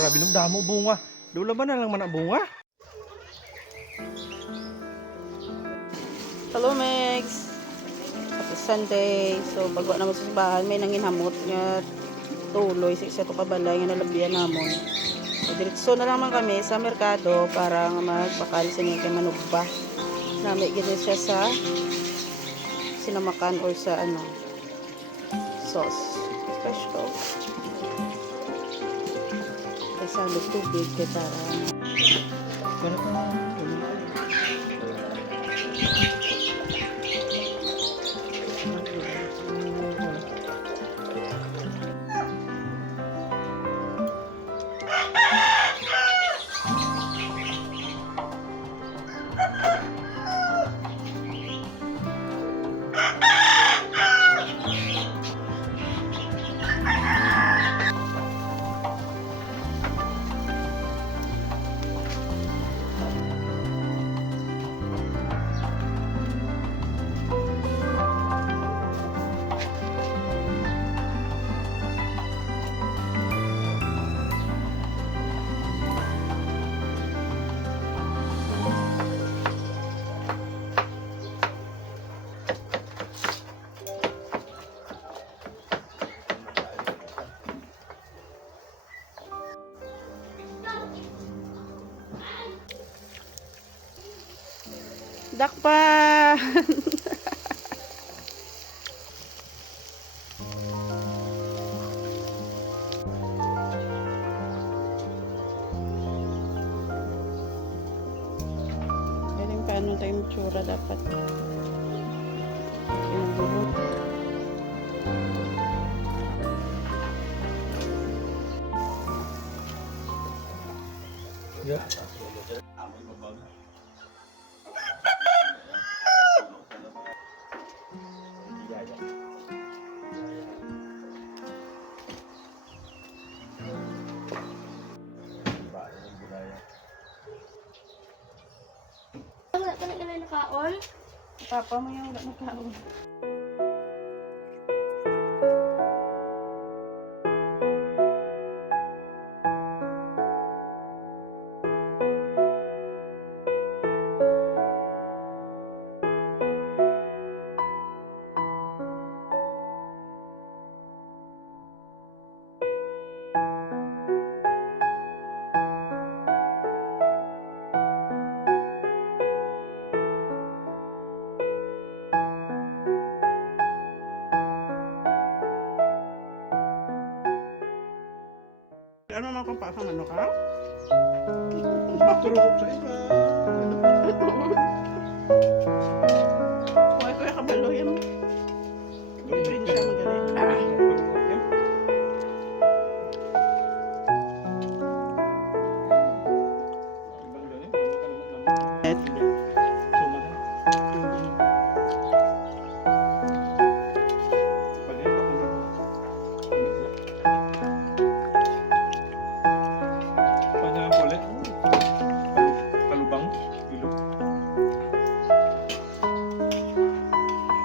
grabe nung damo bunga. Dula ba na lang man ang bunga? Hello, Megs. Happy Sunday. So, bago naman sa bahan, may nanginhamot nga tuloy sa ito kabalay nga nalabihan namon. So, diretso na naman kami sa merkado para magpakal sa niya kay manugba. Nami gina siya sa sinamakan or sa sauce. Fresh to. Sa tubig kay para dakpan. Galing paano tayong tsura dapat. Yeah. Wala ka na nakaon? Papa mo yung wala nagkaon. Ano naman kung pasang ano ka? Tulog sa iba. Kuha ko yung kabalo yan. Print siya magaling.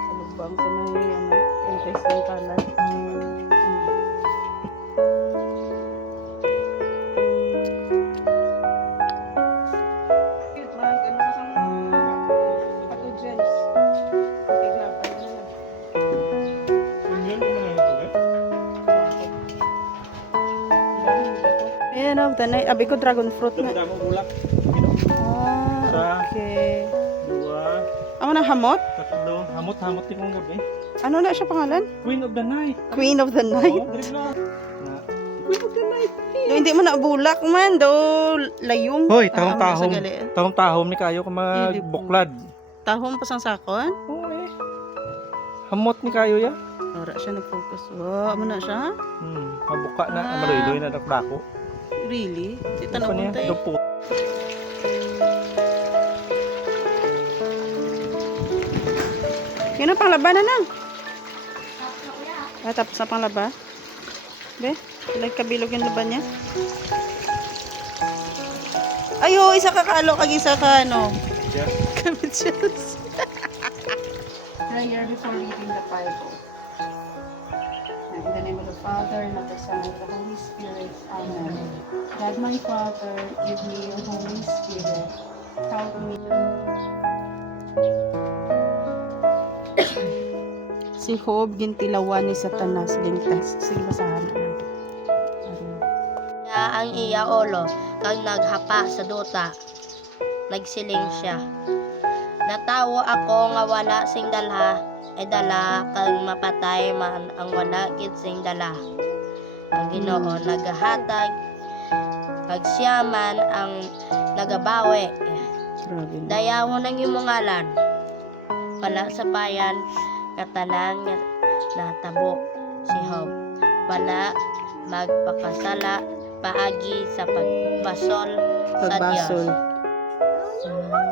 Kalubang sa may interesting kalat. Ayan o, tanay. Abi ko dragon fruit na. Damo bulak. Ah, okay. Dua, Amo na hamot? tatlo. Hamot-hamot ni kong gabi. Ano na siya pangalan? Queen of the night. Queen of the Night. Oh, drip lang. Queen of the night. Do, hindi mo na bulak man. Do, layong. Hoy, Ah, amo na sa tahong-tahom. gali. Tahom-tahom ni kayo kung magbuklad. Tahong pasang sakon? Oo eh. Hamot ni kayo ya. Ora siya nag-focus. Wow, amo na siya? Mabuka na. Ah. Maluloy na dakdako. Really? Di Ano tanaw niya? untay. Dupo. Yan ang panglaba na nang. Tapos na panglaba. Be, like kabilog yung laban niya. Ayo, isa ka kaalo kag isa ka ano. Yeah. Kamidyas. Prayer before reading the Bible. In the name of the Father, and of the Son, and of the Holy Spirit. Amen. God my Father, give me your Holy Spirit. Help me. Si Job, gintilawan ni Satanas, lintas. Sige, basahan na lang. Kaya ang iya olo, kang naghapa sa duta, nagsiling siya. Natawo ako nga wala sing dalha, ay dala kang mapatay man ang wala gid sing dala. Ang Ginoo nagahatag, kag siya man ang nagabawi. Grabe na. Dayawon ang imong ngalan. Wala sa bayan nga tanan nga natabo si Job. Wala magpakasala paagi sa pagbasol sa Pagbasol. Dios.